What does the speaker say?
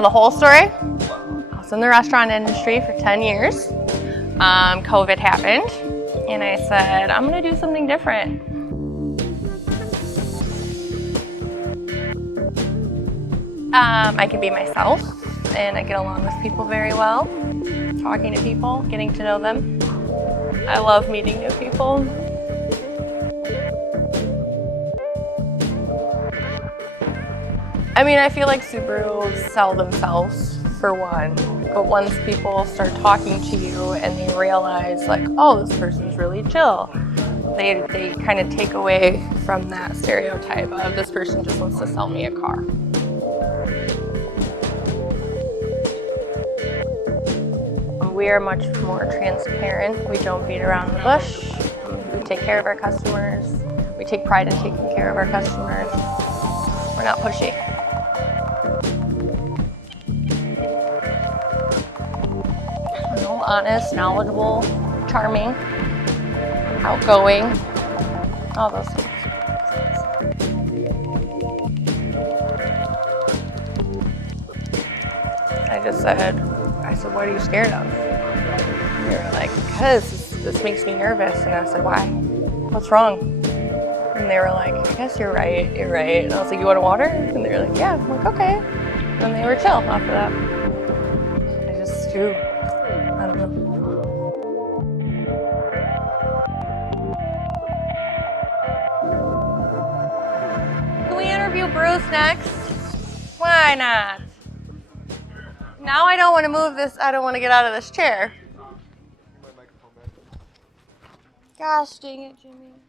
know the whole story? I was in the restaurant industry for 10 years. COVID happened, and I said, I'm gonna do something different. I can be myself, and I get along with people very well. Talking to people, getting to know them. I love meeting new people. I mean, I feel like Subaru sell themselves for one, but once people start talking to you and they realize like, oh, this person's really chill, they kind of take away from that stereotype of this person just wants to sell me a car. We are much more transparent. We don't beat around the bush. We take care of our customers. We take pride in taking care of our customers. We're not pushy. Honest, knowledgeable, charming, outgoing, all those things. I said, what are you scared of? And they were like, because this makes me nervous. And I said, why? What's wrong? And they were like, I guess you're right. And I was like, you want water? And they were like, yeah. I'm like, okay. And they were chill after that. I just do. I don't know. Can we interview Bruce next? Why not? Now I don't want to move this. I don't want to get out of this chair. Gosh dang it, Jimmy.